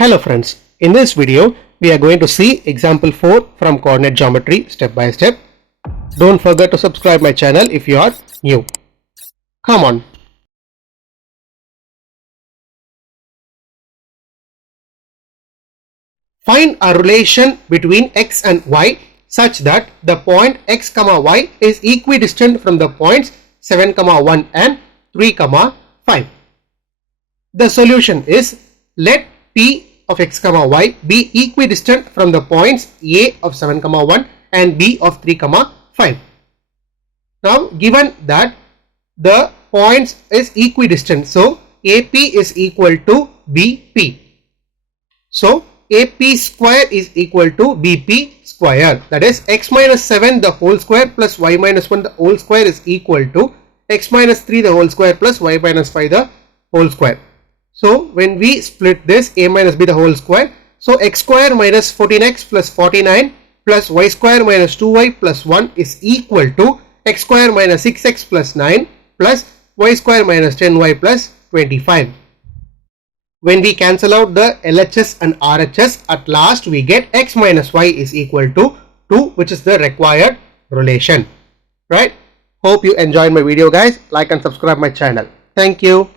Hello friends, in this video we are going to see example 4 from coordinate geometry step by step. Don't forget to subscribe my channel if you are new. Come on. Find a relation between x and y such that the point x, y is equidistant from the points 7, 1 and 3, 5. The solution is, let P of x, y be equidistant from the points A of 7, 1 and B of 3, 5. Now given that the points is equidistant, so AP is equal to BP. So AP square is equal to BP square, that is x minus 7 the whole square plus y minus 1 the whole square is equal to x minus 3 the whole square plus y minus 5 the whole square. So when we split this, a minus b the whole square, so x square minus 14x plus 49 plus y square minus 2y plus 1 is equal to x square minus 6x plus 9 plus y square minus 10y plus 25. When we cancel out the LHS and RHS, at last we get x minus y is equal to 2, which is the required relation. Right? Hope you enjoyed my video guys. Like and subscribe my channel. Thank you.